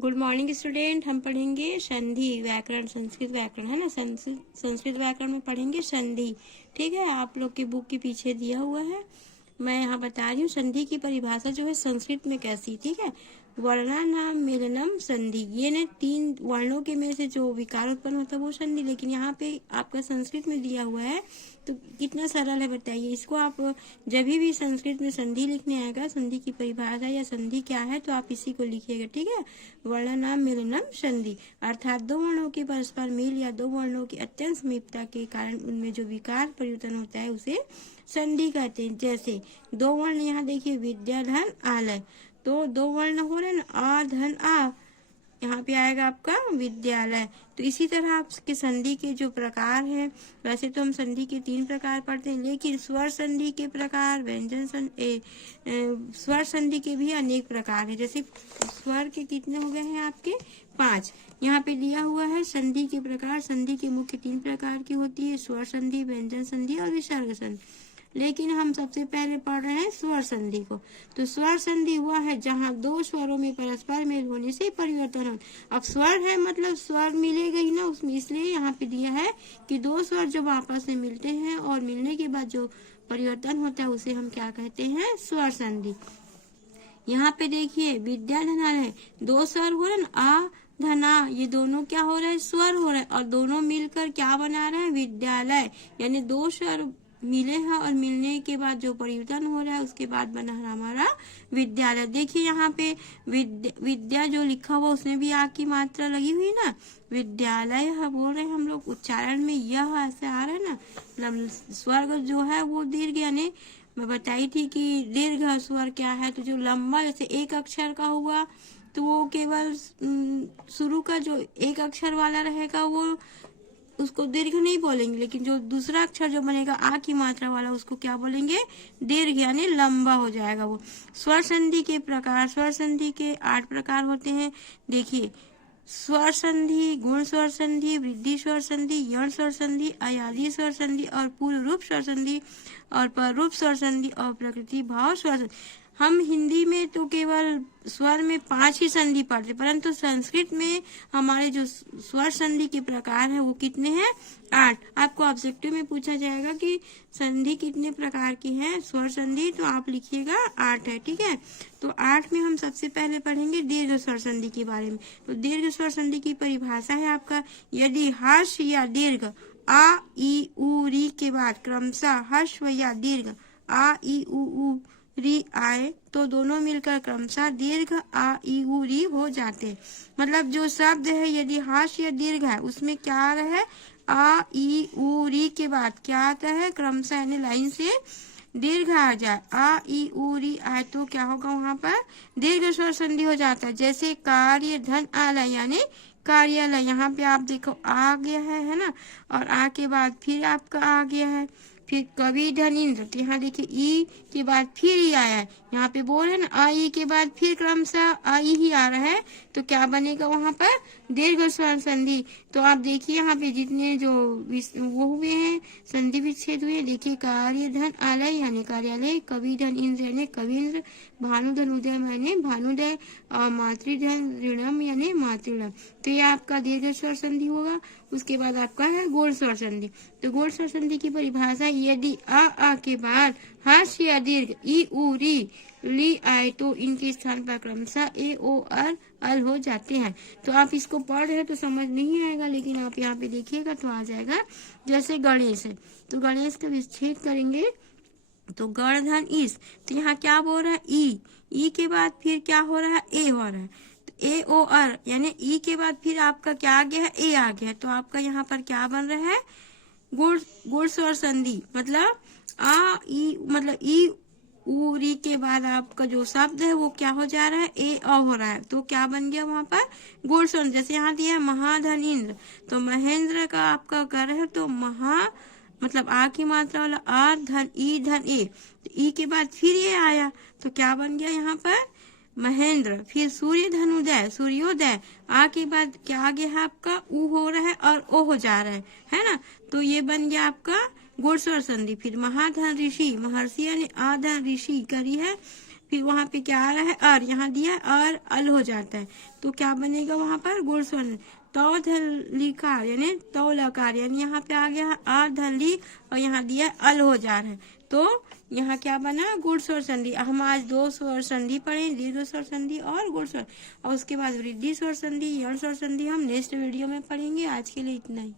Good morning student. हम पढ़ेंगे संधि व्याकरण, संस्कृत व्याकरण है ना। संस्कृत व्याकरण में पढ़ेंगे संधि। ठीक है, आप लोग की बुक के पीछे दिया हुआ है। मैं यहाँ बता रही हूँ संधि की परिभाषा जो है संस्कृत में कैसी। ठीक है, वर्णानाम मिलनम संधि, ये ने 3 वर्णों के में से जो विकार उत्पन्न होता है वो संधि। लेकिन यहाँ पे आपका संस्कृत में दिया हुआ है तो कितना सरल है बताइए। इसको आप जब भी संस्कृत में संधि लिखने आएगा, संधि की परिभाषा या संधि क्या है, तो आप इसी को लिखिएगा। ठीक है, वर्णानाम मिलनम संधि अर्थात 2 वर्णों के परस्पर मेल या 2 वर्णों की अत्यंत समीपता के कारण उनमें जो विकार परिवर्तन होता है उसे संधि कहते हैं। जैसे 2 वर्ण यहाँ देखिए, विद्या धन आलय, तो 2 वर्ण हो रहे ना, आ धन आ, यहाँ पे आएगा आपका विद्यालय। तो इसी तरह आपके संधि के जो प्रकार हैं, वैसे तो हम संधि के 3 प्रकार पढ़ते हैं, लेकिन स्वर संधि के प्रकार, व्यंजन स्वर संधि के भी अनेक प्रकार हैं। जैसे स्वर के कितने हो गए हैं आपके 5। यहाँ पे दिया हुआ है संधि के प्रकार। संधि के मुख्य 3 प्रकार की होती है, स्वर संधि, व्यंजन संधि और विसर्ग संधि। लेकिन हम सबसे पहले पढ़ रहे हैं स्वर संधि को। तो स्वर संधि हुआ है जहाँ 2 स्वरों में परस्पर मेल होने से परिवर्तन हो। अब स्वर है मतलब स्वर मिलेगा ही ना उसमें, इसलिए यहाँ पे दिया है कि 2 स्वर जब आपस में मिलते हैं और मिलने के बाद जो परिवर्तन होता है उसे हम क्या कहते हैं, स्वर संधि। यहाँ पे देखिए विद्या धनालय, 2 स्वर हो रहे हैं, आ धना, ये दोनों क्या हो रहे हैं, स्वर हो रहे हैं, और दोनों मिलकर क्या बना रहे हैं, विद्यालय। यानी 2 स्वर मिले हैं और मिलने के बाद जो परिवर्तन हो रहा है उसके बाद बना है हमारा विद्यालय। देखिए यहाँ पे विद्या जो लिखा हुआ उसमें भी आ की मात्रा लगी हुई ना, विद्यालय है बोल रहे हैं हम लोग। उच्चारण में यह ऐसे आ रहा है ना, मतलब स्वर जो है वो दीर्घ, यानी मैं बताई थी कि दीर्घ स्वर क्या है, तो जो लंबा जैसे 1 अक्षर का हुआ तो वो केवल शुरू का जो 1 अक्षर वाला रहेगा वो उसको दीर्घ नहीं बोलेंगे, लेकिन जो दूसरा अक्षर जो बनेगा आ की मात्रा वाला उसको क्या बोलेंगे, दीर्घ, यानी लंबा हो जाएगा वो। स्वर संधि के प्रकार, स्वर संधि के 8 प्रकार होते हैं। देखिए स्वर संधि, गुण स्वर संधि, वृद्धि स्वर संधि, यण स्वर संधि, अयादी स्वर संधि और पूर्व रूप स्वर संधि और पर रूप स्वर संधि और प्रकृति भाव स्वर संधि। हम हिंदी में तो केवल स्वर में 5 ही संधि पढ़ते, परंतु संस्कृत में हमारे जो स्वर संधि के प्रकार है वो कितने हैं, 8। आपको ऑब्जेक्टिव में पूछा जाएगा कि संधि कितने प्रकार की है स्वर संधि, तो आप लिखिएगा 8 है। ठीक है, तो 8 में हम सबसे पहले पढ़ेंगे दीर्घ स्वर संधि के बारे में। तो दीर्घ स्वर संधि की परिभाषा है आपका, यदि हर्ष या दीर्घ आ ई उ री के बाद क्रमशः हर्ष या दीर्घ आ ई उ री आए तो दोनों मिलकर क्रमशः दीर्घ आ ई उ री हो जाते। मतलब जो शब्द है यदि हर्ष या दीर्घ है उसमें क्या आ रहा है, आ ई उ री के बाद क्या आता है, क्रमशः यानी लाइन से दीर्घ आ जाए, आ ई उ री आए तो क्या होगा, वहां पर दीर्घ स्वर संधि हो जाता है। जैसे कार्य धन आलय यानी कार्यालय, यहाँ पे आप देखो आ गया है ना, और आ के बाद फिर आपका आ गया है, फिर कवि धन इंद्र, तो यहाँ देखिए ई के बाद फिर ई आया है, यहाँ पे बोल रहे ना आई के बाद फिर क्रमशः आई ही आ रहा है, तो क्या बनेगा वहां पर, दीर्घ स्वर संधि। तो आप देखिए यहाँ पे जितने जो वो हुए हैं संधि विच्छेद हुए, देखिए कार्य धन आलय यानी कार्यालय, कवि धन इंद्र यानी कविंद्र, भानुधन उदय यानी भानुदय, और मातृधन ऋणम यानी मातृणम। तो ये आपका दीर्घ स्वर संधि होगा। उसके बाद आपका है गोल स्वर संधि। तो गोल स्वर संधि की परिभाषा, यदि आ के बाद हर्ष या दीर्घ ई उ ली आए तो इनके स्थान पर क्रमशः ए ओ अर अल हो जाते हैं। तो आप इसको पढ़ रहे तो समझ नहीं आएगा, लेकिन आप यहाँ पे देखिएगा तो आ जाएगा। जैसे गणेश है तो गणेश का विच्छेद करेंगे तो गण धन इस, तो यहाँ क्या बोल रहा है, ई के बाद फिर क्या हो रहा है, ए हो रहा है, तो ए ओ अर यानी ई के बाद फिर आपका क्या आ गया है, ए आ गया है, तो आपका यहाँ पर क्या बन रहा है, गुण स्वर संधि। मतलब आ ई, मतलब ई उ री के बाद आपका जो शब्द है वो क्या हो जा रहा है, ए अ हो रहा है, तो क्या बन गया वहां पर, गुण स्वर। जैसे यहाँ दिया है महाधन इंद्र, तो महेंद्र का आपका कर है तो महा, मतलब आ की मात्रा वाला आ धन ए, तो ई के बाद फिर ये आया तो क्या बन गया यहाँ पर, महेंद्र। फिर सूर्य धनुदय, सूर्योदय, आ के बाद क्या आ गया है आपका, ऊ हो रहा है और ओ हो जा रहा है ना, तो ये बन गया आपका गुण स्वर संधि। फिर महाधन ऋषि, महर्षि यानी आधन ऋषि करी है फिर वहां पे क्या आ रहा है और, यहाँ दिया और अल हो जाता है तो क्या बनेगा वहां पर गुड़ स्वर। तो धलिकार यानी तो लकार, यानी यहाँ पे आ गया आ धली और यहाँ दिया अल हो जा रहा है तो यहाँ क्या बना गुड़ स्वर संधि। हम आज 2 स्वर संधि पढ़े, दीर्घ स्वर संधि और गुड़ स्वर, और उसके बाद वृद्धि स्वर संधि, यण स्वर संधि हम नेक्स्ट वीडियो में पढ़ेंगे। आज के लिए इतना ही।